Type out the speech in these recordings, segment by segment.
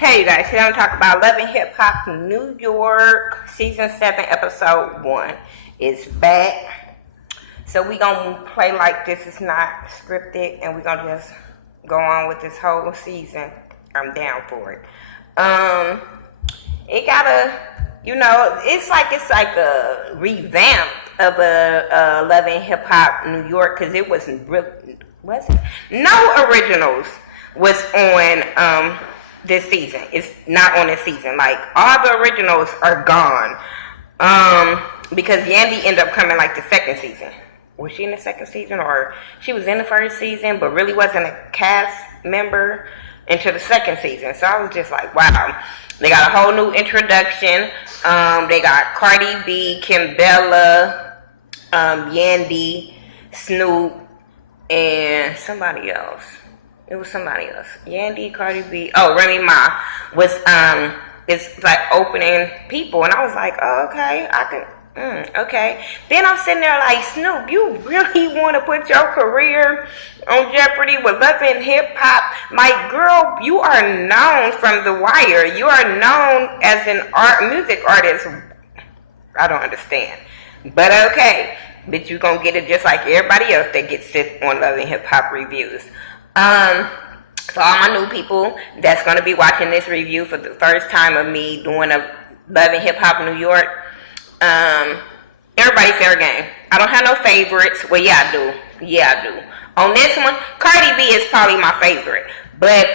Hey you guys, today I'm talking about Love and Hip Hop New York, Season 7, Episode 1 is back. So we gonna play like this is not scripted, and we gonna just go on with this whole season. I'm down for it. It got it's like a revamp of a Love and Hip Hop New York, because it wasn't really, was it? No originals was on this season. It's not on this season. Like, all the originals are gone. Because Yandy ended up coming like the second season. Was she in the second season, or she was in the first season but really wasn't a cast member into the second season? So I was just like, wow. They got a whole new introduction. They got Cardi B, Kimbella, Yandy, Snoop, and somebody else. It was somebody else. Yandy, Cardi B. Oh, Remy Ma was it's like opening people, and I was like, oh, okay, okay. Then I'm sitting there like, Snoop, you really want to put your career on jeopardy with Love and Hip Hop? My girl, you are known from The Wire. You are known as an music artist. I don't understand, but okay. But you gonna get it just like everybody else that gets sit on Love and Hip Hop reviews. So all my new people that's going to be watching this review for the first time of me doing a Love and Hip Hop New York, everybody fair game. I don't have no favorites. Well, yeah, I do. Yeah, I do. On this one, Cardi B is probably my favorite. But,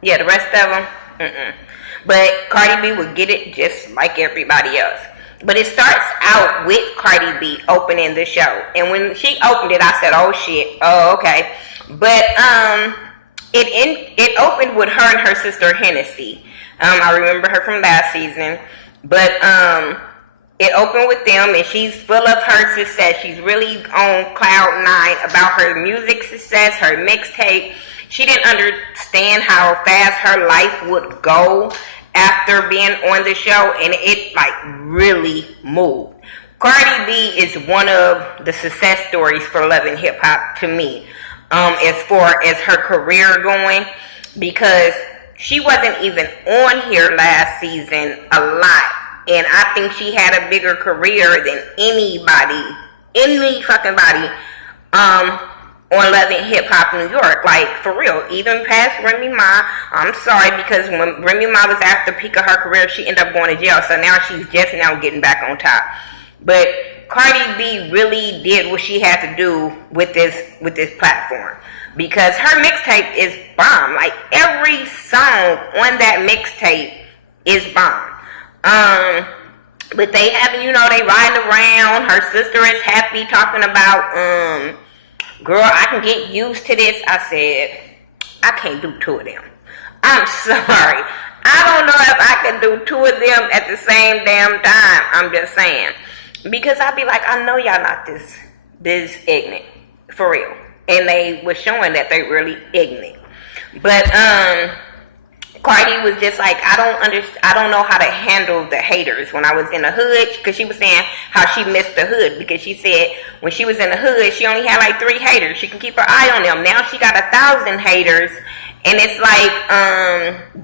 yeah, the rest of them, But Cardi B would get it just like everybody else. But it starts out with Cardi B opening the show. And when she opened it, I said, oh, shit. Oh, okay. But it opened with her and her sister Hennessy. I remember her from last season. But it opened with them, and she's full of her success. She's really on cloud nine about her music success, her mixtape. She didn't understand how fast her life would go after being on the show, and it like really moved. Cardi B is one of the success stories for Love and Hip Hop to me, as far as her career going, because she wasn't even on here last season a lot, and I think she had a bigger career than any fucking body, on Love and Hip Hop New York, like, for real, even past Remy Ma. I'm sorry, because when Remy Ma was at the peak of her career, she ended up going to jail, so now she's just now getting back on top. But Cardi B really did what she had to do with this platform, because her mixtape is bomb. Like, every song on that mixtape is bomb. But they having, they riding around. Her sister is happy talking about, girl, I can get used to this. I said, I can't do two of them. I'm sorry. I don't know if I can do two of them at the same damn time. I'm just saying. Because I be like, I know y'all not this ignorant. For real. And they were showing that they really ignorant. But, Cardi was just like, I don't know how to handle the haters when I was in the hood, because she was saying how she missed the hood, because she said when she was in the hood, she only had like 3 haters. She can keep her eye on them. Now she got 1,000 haters, and it's like,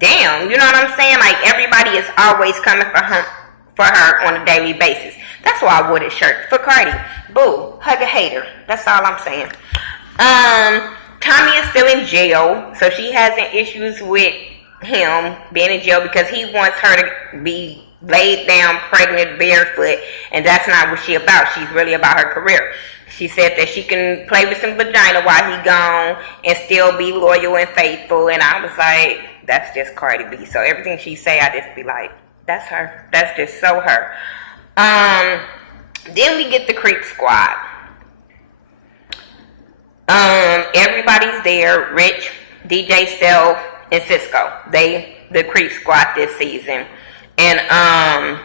damn, you know what I'm saying? Like, everybody is always coming for her on a daily basis. That's why I wore this shirt for Cardi. Boo, hug a hater. That's all I'm saying. Tommy is still in jail, so she has issues with him being in jail, because he wants her to be laid down pregnant barefoot, and that's not what she's about. She's really about her career. She said that she can play with some vagina while he gone and still be loyal and faithful, and I was like, that's just Cardi B. So everything she say, I just be like, that's her. That's just so her. Then we get the Creep Squad. Everybody's there. Rich, DJ Self, and Cisco. The Creep Squad this season. And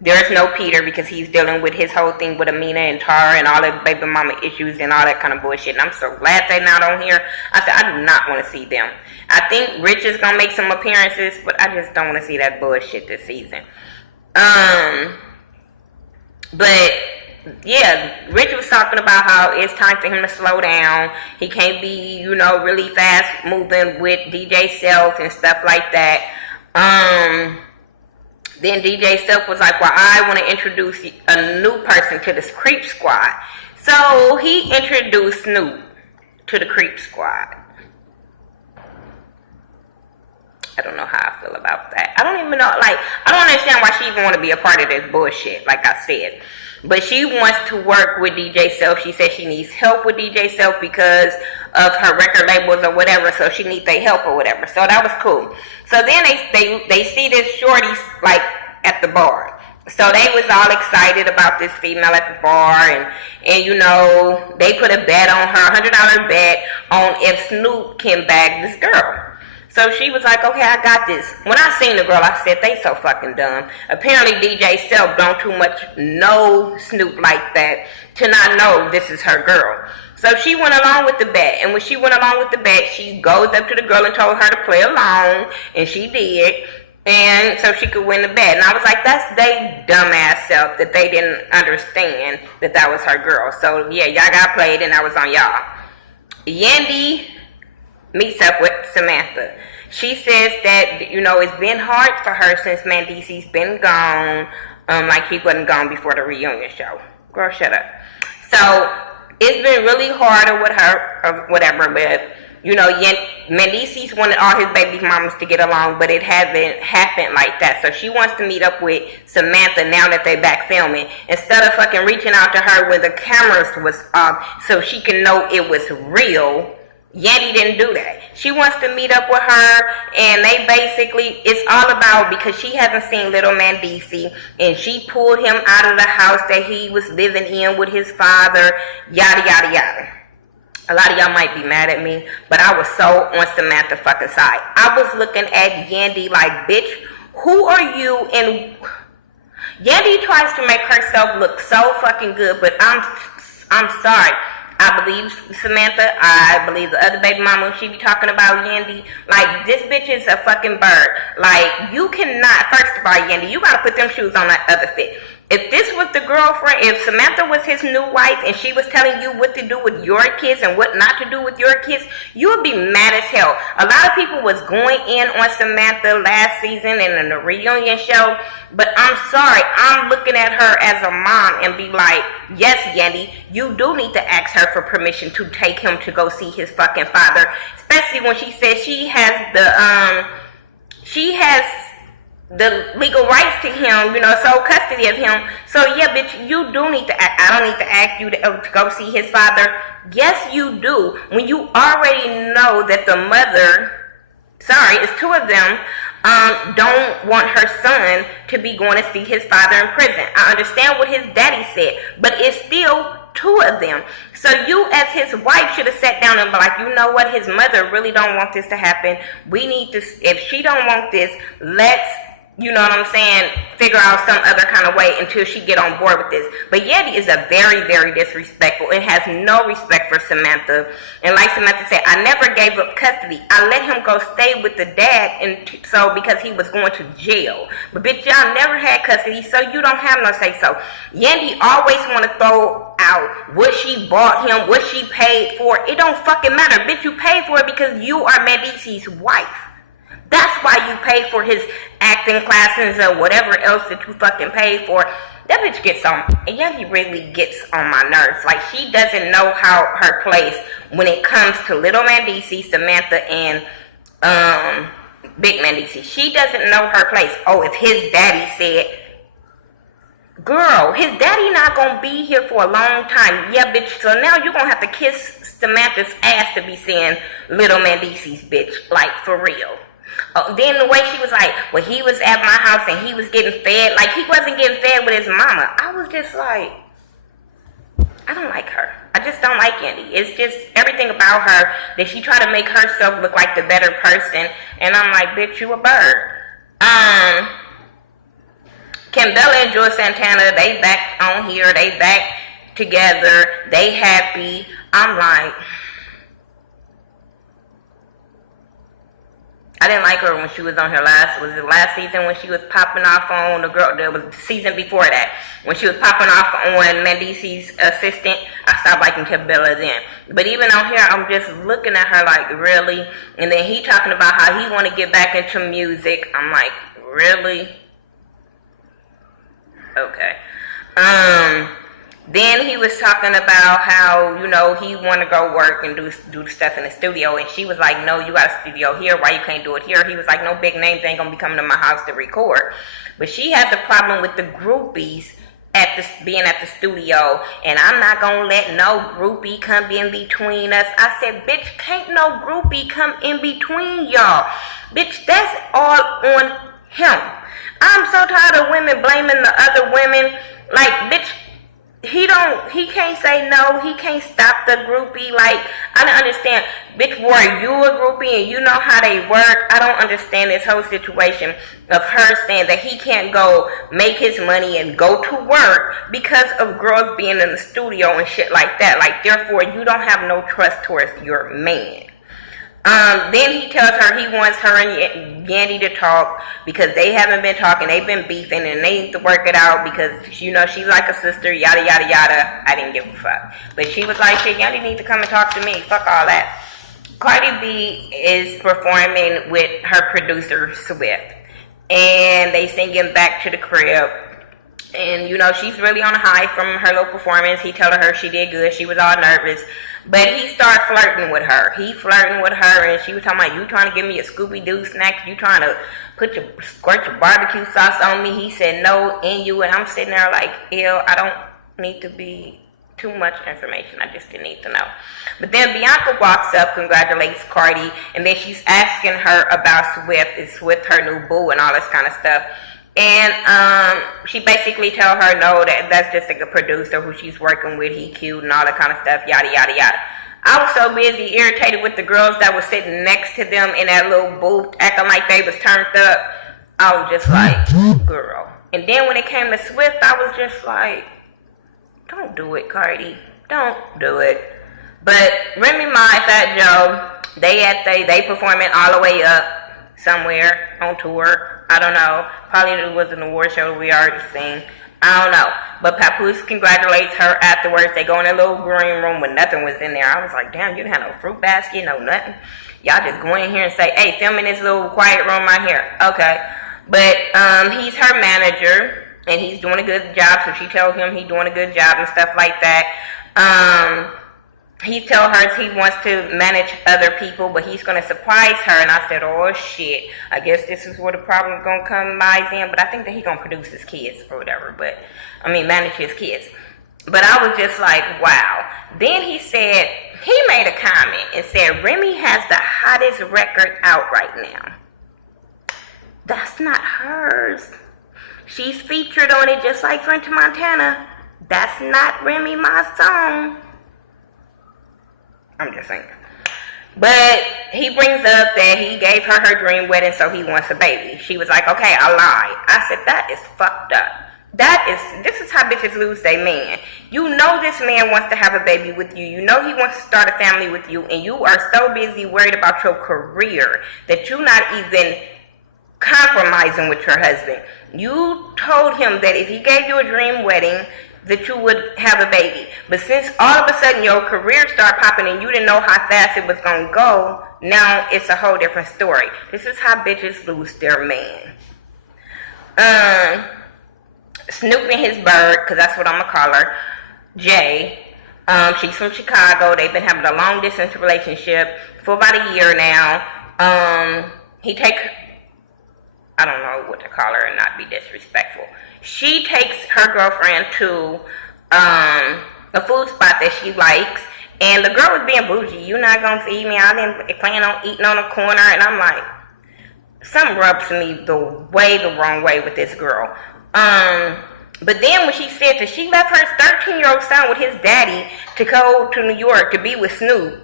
there's no Peter, because he's dealing with his whole thing with Amina and Tara and all the baby mama issues and all that kind of bullshit. And I'm so glad they're not on here. I said, I do not want to see them. I think Rich is going to make some appearances, but I just don't want to see that bullshit this season. But yeah, Rich was talking about how it's time for him to slow down. He can't be, really fast moving with DJ Self and stuff like that. Then DJ Self was like, well, I want to introduce a new person to this Creep Squad. So he introduced Snoop to the Creep Squad. I don't know how I feel about that. I don't even know, I don't understand why she even want to be a part of this bullshit, like I said. But she wants to work with DJ Self. She said she needs help with DJ Self because of her record labels or whatever, so she needs their help or whatever. So that was cool. So then they see this shorty, at the bar. So they was all excited about this female at the bar, and they put a bet on her, $100 bet on if Snoop can bag this girl. So she was like, okay, I got this. When I seen the girl, I said, they so fucking dumb. Apparently DJ Self don't too much know Snoop like that to not know this is her girl. So she went along with the bet. And when she went along with the bet, she goes up to the girl and told her to play along. And she did. And so she could win the bet. And I was like, that's they dumbass self that they didn't understand that was her girl. So yeah, y'all got played and that was on y'all. Yandy meets up with Samantha. She says that, it's been hard for her since Mandisi's been gone. He wasn't gone before the reunion show. Girl, shut up. So, it's been really hard with her, or whatever, but, Mandisi's wanted all his baby mamas to get along, but it hasn't happened like that. So, she wants to meet up with Samantha now that they back filming. Instead of fucking reaching out to her when the cameras was off so she can know it was real, Yandy didn't do that. She wants to meet up with her, and they basically, it's all about, because she hasn't seen little Mandisi, and she pulled him out of the house that he was living in with his father, yada, yada, yada. A lot of y'all might be mad at me, but I was so on Samantha fucking side. I was looking at Yandy like, bitch, who are you? And Yandy tries to make herself look so fucking good, but I'm sorry. I believe Samantha. I believe the other baby mama she be talking about Yandy. This bitch is a fucking bird. You cannot, first of all, Yandy, you gotta put them shoes on that other fit. If this was the girlfriend, if Samantha was his new wife and she was telling you what to do with your kids and what not to do with your kids, you would be mad as hell. A lot of people was going in on Samantha last season and in the reunion show, but I'm sorry, I'm looking at her as a mom and be like, yes, Yandy, you do need to ask her for permission to take him to go see his fucking father, especially when she says she has the legal rights to him, sole custody of him. So yeah, bitch, you do need to, I don't need to ask you to go see his father. Yes, you do. When you already know that the mother, it's two of them, don't want her son to be going to see his father in prison. I understand what his daddy said, but it's still two of them. So you as his wife should have sat down and be like, you know what, his mother really don't want this to happen. We need to, if she don't want this, let's, figure out some other kind of way until she get on board with this. But Yandy is a very, very disrespectful and has no respect for Samantha. And like Samantha said, I never gave up custody. I let him go stay with the dad, and so because he was going to jail. But bitch, y'all never had custody, so you don't have no say so. Yandy always want to throw out what she bought him, what she paid for. It don't fucking matter. Bitch, you paid for it because you are Mandisi's wife. That's why you pay for his acting classes or whatever else that you fucking paid for. That bitch gets on, Yandy really gets on my nerves. She doesn't know how her place when it comes to little Mandisi, Samantha, and big Mandisi. She doesn't know her place. Oh, if his daddy said, girl, his daddy not gonna be here for a long time. Yeah, bitch, so now you're gonna have to kiss Samantha's ass to be seeing little Mandisi's bitch. For real. Then the way she was like, well, he was at my house and he was getting fed. He wasn't getting fed with his mama. I was just like, I don't like her. I just don't like Yandy. It's just everything about her that she try to make herself look like the better person. And I'm like, bitch, you a bird. Kimbella and Cyn Santana, they back on here. They back together. They happy. I'm like, I didn't like her when she was on her last season when she was popping off on the girl. There was the season before that when she was popping off on Mandisi's assistant. I stopped liking Cabela then. But even on here, I'm just looking at her like, really? And then he talking about how he want to get back into music. I'm like, really? Okay. Then he was talking about how, you know, he want to go work and do stuff in the studio. And she was like, no, you got a studio here. Why you can't do it here? He was like, no big names ain't going to be coming to my house to record. But she has a problem with the groupies being at the studio. And I'm not going to let no groupie come in between us. I said, bitch, can't no groupie come in between y'all. Bitch, that's all on him. I'm so tired of women blaming the other women. Like, bitch, he can't say no. He can't stop the groupie. Like, I don't understand. Bitch, were you a groupie and you know how they work? I don't understand this whole situation of her saying that he can't go make his money and go to work because of girls being in the studio and shit like that. Like, therefore, you don't have no trust towards your man. Then he tells her he wants her and Yandy to talk because they haven't been talking. They've been beefing and they need to work it out because, you know, she's like a sister, yada, yada, yada. I didn't give a fuck. But she was like, shit, Yandy needs to come and talk to me. Fuck all that. Cardi B is performing with her producer, Swift. And they singing Back to the Crib. And, you know, she's really on a high from her little performance. He told her she did good. She was all nervous. But he started flirting with her. He flirting with her, and she was talking about, you trying to give me a Scooby-Doo snack? You trying to squirt your barbecue sauce on me? He said, no, in you. And I'm sitting there like, ew, I don't need to be too much information. I just didn't need to know. But then Bianca walks up, congratulates Cardi, and then she's asking her about Swift. Is Swift her new boo and all this kind of stuff. And she basically tell her no, that's just like a producer who she's working with. He cute and all that kind of stuff, yada, yada, yada. I was so busy, irritated with the girls that was sitting next to them in that little booth, acting like they was turned up. I was just like, girl. And then when it came to Swift, I was just like, don't do it, Cardi. Don't do it. But Remy Ma, Fat Joe, they performing all the way up somewhere on tour. I don't know. Probably it was an award show we already seen. I don't know. But Papoose congratulates her afterwards. They go in a little green room when nothing was in there. I was like, damn, you didn't have no fruit basket, no nothing. Y'all just go in here and say, hey, film in this little quiet room right here. Okay. But he's her manager, and he's doing a good job, so she tells him he's doing a good job and stuff like that. He tells her he wants to manage other people, but he's going to surprise her. And I said, oh, shit. I guess this is where the problem is going to come lies in. But I think that he's going to produce his kids or whatever. Manage his kids. But I was just like, wow. Then he made a comment and said, Remy has the hottest record out right now. That's not hers. She's featured on it just like Cyn Santana. That's not Remy Ma's song. I'm just saying. But he brings up that he gave her dream wedding, so he wants a baby. She was like, okay, I lied. I said, that is fucked up. This is how bitches lose their man. You know this man wants to have a baby with you. You know he wants to start a family with you, and you are so busy worried about your career that you're not even compromising with your husband. You told him that if he gave you a dream wedding, that you would have a baby. But since all of a sudden your career started popping and you didn't know how fast it was going to go, now it's a whole different story. This is how bitches lose their man. Snoop and his bird, because that's what I'm going to call her, Jay. She's from Chicago. They've been having a long distance relationship for about a year now. I don't know what to call her and not be disrespectful. She takes her girlfriend to a food spot that she likes, and the girl was being bougie. You not gonna feed me? I didn't plan on eating on a corner, and I'm like, something rubs me the wrong way with this girl. But then when she said that she left her 13-year-old son with his daddy to go to New York to be with Snoop,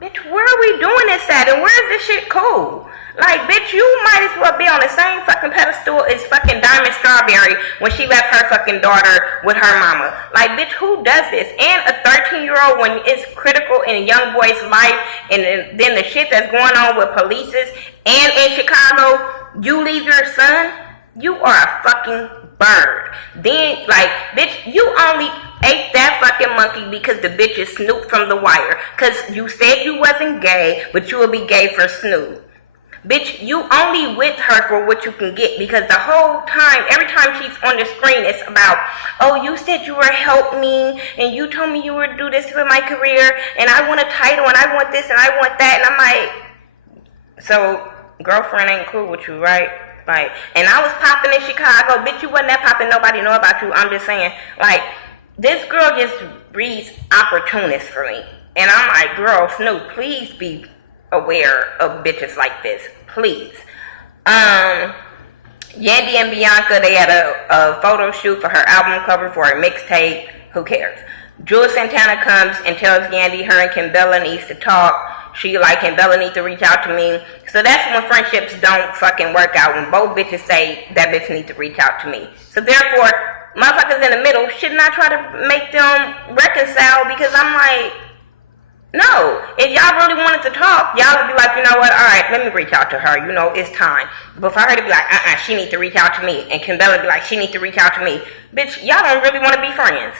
Bitch, where are we doing this at? And where is this shit cool? Like, bitch, you might as well be on the same fucking pedestal as fucking Diamond Strawberry when she left her fucking daughter with her mama. Like, bitch, who does this? And a 13-year-old when it's critical in a young boy's life, and then the shit that's going on with polices, and in Chicago, you leave your son? You are a fucking bird. Then, like, bitch, you only ate that fucking monkey because the bitch is Snoop from The Wire. Because you said you wasn't gay, but you will be gay for Snoop. Bitch, you only with her for what you can get, because the whole time, every time she's on the screen, it's about, oh, you said you were help me, and you told me you would do this with my career, and I want a title, and I want this, and I want that, and I'm like, so, girlfriend ain't cool with you, right? Like, and I was popping in Chicago, bitch, you wasn't that popping, nobody know about you, I'm just saying, like, this girl just breeds opportunists for me, and I'm like, girl, Snoop, please be aware of bitches like this, please. Yandy and Bianca, they had a photo shoot for her album cover for a mixtape. Who cares? Cyn Santana comes and tells Yandy her and Kimbella needs to talk. She like, Kimbella needs to reach out to me. So that's when friendships don't fucking work out, when both bitches say that bitch needs to reach out to me. So therefore, motherfuckers in the middle should not try to make them reconcile, because I'm like, no, if y'all really wanted to talk, y'all would be like, you know what, alright, let me reach out to her, you know, it's time. But for her to be like, she needs to reach out to me, and Kimbella be like, she needs to reach out to me, bitch, y'all don't really want to be friends.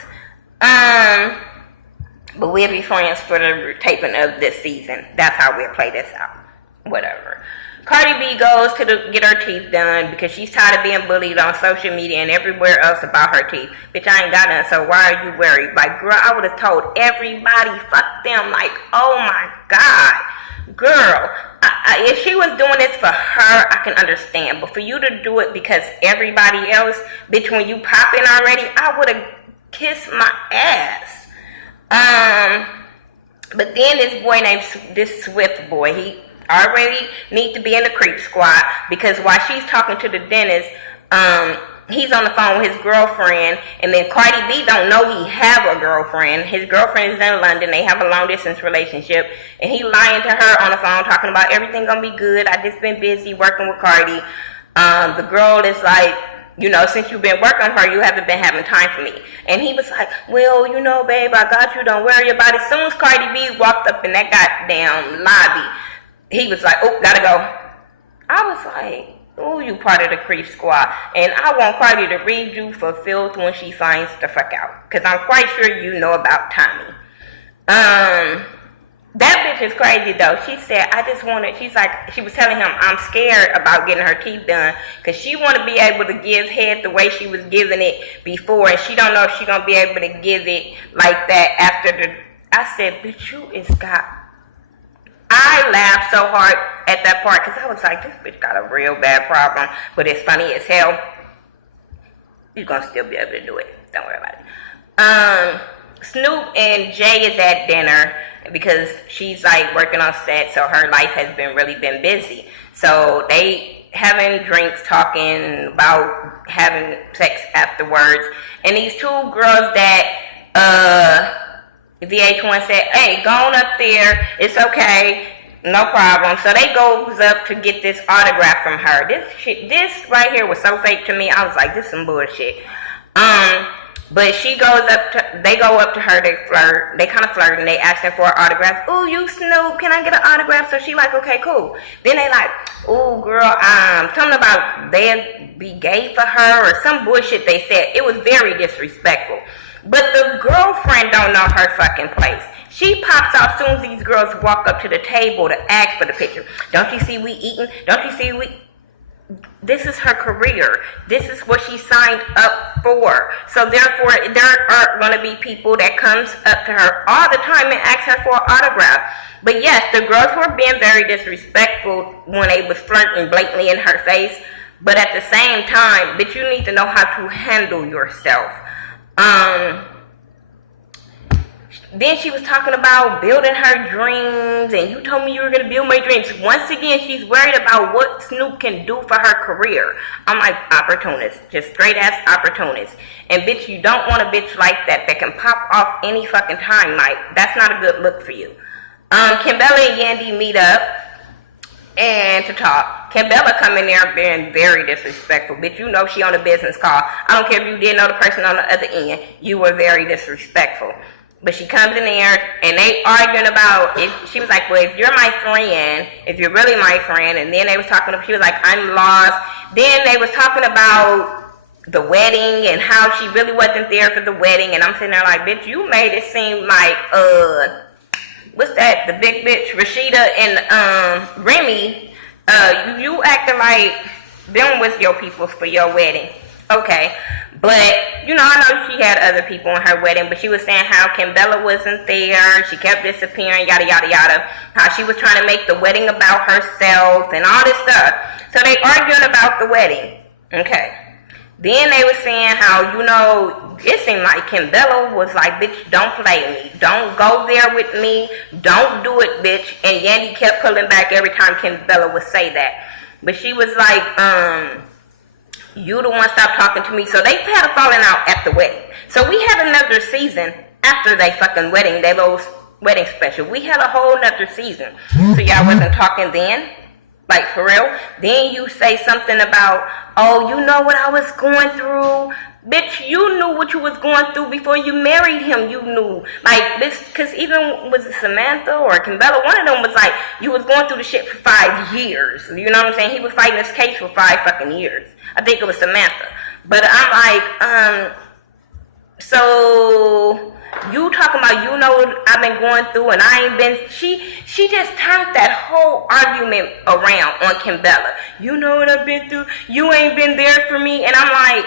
But we'll be friends for the taping of this season. That's how we'll play this out. Whatever. Cardi B goes to get her teeth done because she's tired of being bullied on social media and everywhere else about her teeth. Bitch, I ain't got none, so why are you worried? Like, girl, I would have told everybody, fuck them. Like, oh my God. Girl, if she was doing this for her, I can understand. But for you to do it because everybody else, bitch, when you popping already, I would have kissed my ass. But then this boy named, this Swift boy, he already need to be in the creep squad, because while she's talking to the dentist, he's on the phone with his girlfriend, and then Cardi B don't know he have a girlfriend. His girlfriend is in London. They have a long distance relationship, and he lying to her on the phone, talking about everything gonna be good. I just been busy working with Cardi. The girl is like, you know, since you've been working on her, you haven't been having time for me. And he was like, well, you know, babe, I got you. Don't worry about it. As soon as Cardi B walked up in that goddamn lobby, he was like, oh, gotta go. I was like, oh, you part of the creep squad. And I want Cardi to read you for filth when she finds the fuck out. Because I'm quite sure you know about Tommy. That bitch is crazy, though. She said, I just wanted, she's like, she was telling him, I'm scared about getting her teeth done. Because she want to be able to give head the way she was giving it before. And she don't know if she going to be able to give it like that after the, I said, bitch, you is got, I laughed so hard at that part because I was like, this bitch got a real bad problem, but it's funny as hell. You're going to still be able to do it. Don't worry about it. Snoop and Jay is at dinner because she's like working on set, so her life has been busy. So they having drinks, talking about having sex afterwards. And these two girls that VH1 said, hey, go on up there, it's okay, no problem. So they goes up to get this autograph from her. This right here was so fake to me. I was like, this is some bullshit. But she goes up to, they go up to her, they flirt, they kind of flirt, and they ask her for an autograph. Ooh, you Snoop, can I get an autograph? So she like, okay, cool. Then they like, ooh, girl, something about they'd be gay for her or some bullshit they said. It was very disrespectful. But the girlfriend don't know her fucking place. She pops out soon as these girls walk up to the table to ask for the picture. Don't you see we eating? Don't you see we... This is her career. This is what she signed up for. So therefore, there are going to be people that comes up to her all the time and ask her for an autograph. But yes, the girls were being very disrespectful when they was flirting blatantly in her face. But at the same time, bitch, you need to know how to handle yourself. Then she was talking about building her dreams, and you told me you were going to build my dreams. Once again, she's worried about what Snoop can do for her career. I'm like, opportunist. Just straight ass opportunist. And bitch, you don't want a bitch like that can pop off any fucking time. Like, that's not a good look for you. Kimbella and Yandy meet up and to talk. Kimbella come in there being very disrespectful. Bitch, you know she on a business call. I don't care if you didn't know the person on the other end. You were very disrespectful. But she comes in there and they arguing about if she was like, well, if you're my friend, if you're really my friend, and then they was talking, she was like, I'm lost. Then they was talking about the wedding and how she really wasn't there for the wedding, and I'm sitting there like, bitch, you made it seem like what's that, the big bitch Rashida and Remy, you acting like them was your peoples for your wedding. Okay, but you know, I know she had other people in her wedding, but she was saying how Kimbella wasn't there, she kept disappearing, yada yada yada, how she was trying to make the wedding about herself and all this stuff. So they arguing about the wedding. Okay. Then they were saying how, you know, it seemed like Kimbella was like, bitch, don't play me. Don't go there with me. Don't do it, bitch. And Yandy kept pulling back every time Kimbella would say that. But she was like, you the one stop talking to me. So they had a falling out at the wedding. So we had another season after they fucking wedding, their little wedding special. We had a whole nother season. So y'all wasn't talking then? Like, for real? Then you say something about, oh, you know what I was going through? Bitch, you knew what you was going through before you married him. You knew. Like, this, because even was it Samantha or Kimbella, one of them was like, you was going through the shit for 5 years. You know what I'm saying? He was fighting this case for 5 fucking years. I think it was Samantha. But I'm like, so you talking about, you know what I've been going through and I ain't been, she just turned that whole argument around on Kimbella. You know what I've been through, you ain't been there for me. And I'm like,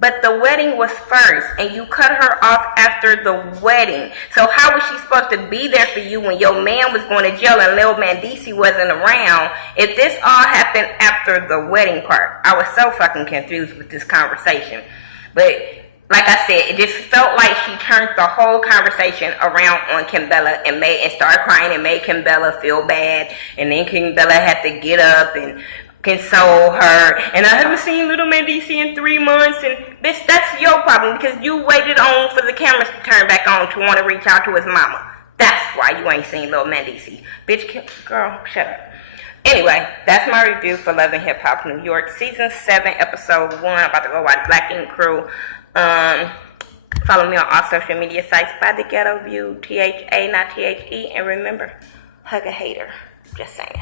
but the wedding was first and you cut her off after the wedding. So how was she supposed to be there for you when your man was going to jail and Lil Mandisi wasn't around if this all happened after the wedding part? I was so fucking confused with this conversation. But like I said, it just felt like she turned the whole conversation around on Kimbella and started crying and made Kimbella feel bad. And then Kimbella had to get up and console her. And I haven't seen Little Mandisi in 3 months. And bitch, that's your problem because you waited on for the cameras to turn back on to want to reach out to his mama. That's why you ain't seen Little Mandisi. Bitch, girl, shut up. Anyway, that's my review for Love and Hip Hop New York, Season 7, Episode 1. I'm about to go watch Black Ink Crew. Follow me on all social media sites by Thaghettoview, THA, not THE. And remember, hug a hater. Just saying.